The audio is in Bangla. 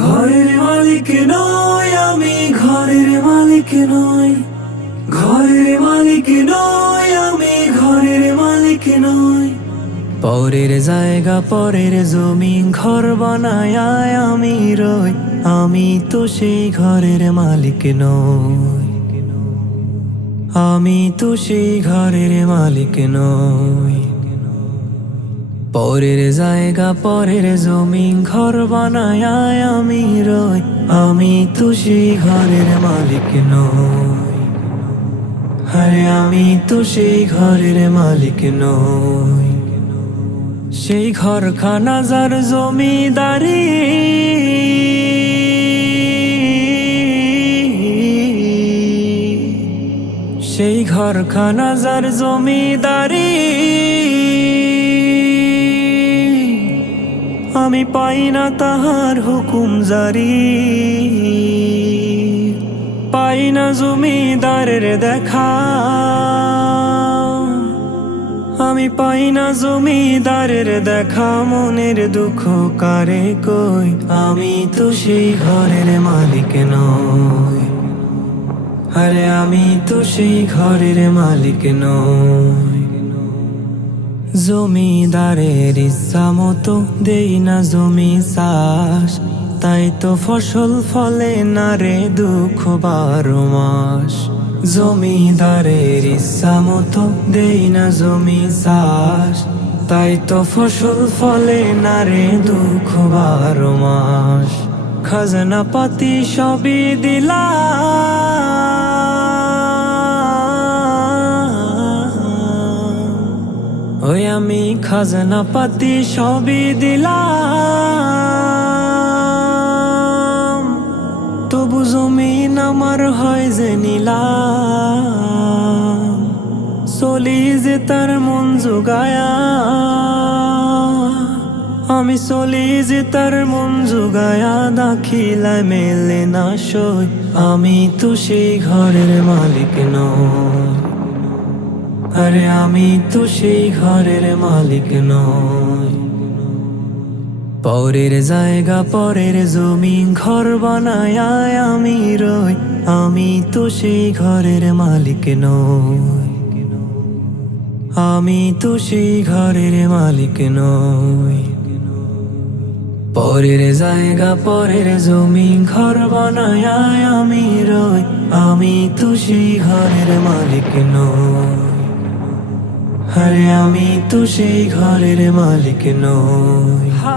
ঘরের মালিক নই আমি, ঘরের মালিক নই, ঘরের মালিক নই আমি, ঘরের মালিক নই। পরের জায়গা পরের জমি ঘর বানায় আমি রই, আমি তো সেই ঘরের মালিক নই, আমি তো সেই ঘরের মালিক নই। পরের জায়গা পরের জমি ঘর বানায় আমি রই, আমি তো সেই ঘরের মালিক নই, আরে আমি তো সেই ঘরের মালিক নই। সেই ঘরখানা যার জমিদারি, সেই ঘরখানা যার জমিদারি, আমি পাই না তাহার হুকুম জারি, পাই না জমিদারের দেখা, আমি পাই না জমিদারের দেখা। মনের দুঃখ কারে কই, আমি তো সেই ঘরের মালিক নই, আরে আমি তো সেই ঘরের মালিক নই। জমিদারের ইচ্ছা মতো দেই না জমি চাষ, তাই তো ফসল ফলে না রে দুঃখ 12 মাস। জমিদারের ইচ্ছা মতো দেই না জমি চাষ, তাই তো ফসল ফলে না রে দুঃখ 12 মাস। খাজনা পাতি সবই দিলাম, ওই আমি খাজনা পাতি সবই দিলাম, তবু জমিন আমার হয় যে নিলাম। চলি যে তার মন জুগায়া, আমি চলি যে তার মন জুগায়া, দাখিলায় মেলে না সই, আমি তো সেই ঘরের মালিক নই, আরে আমি তো সেই ঘরের মালিক নই। পরের জায়গা পরের জমি ঘর বানায় আমি রই, আমি তো সেই ঘরের মালিক নই, আমি তো সেই ঘরের মালিক নই। পরের জায়গা পরের জমি ঘর বানায় আমি রই, আমি তো সেই ঘরের মালিক নই, আরে আমি তো সেই ঘরের মালিক নই। হা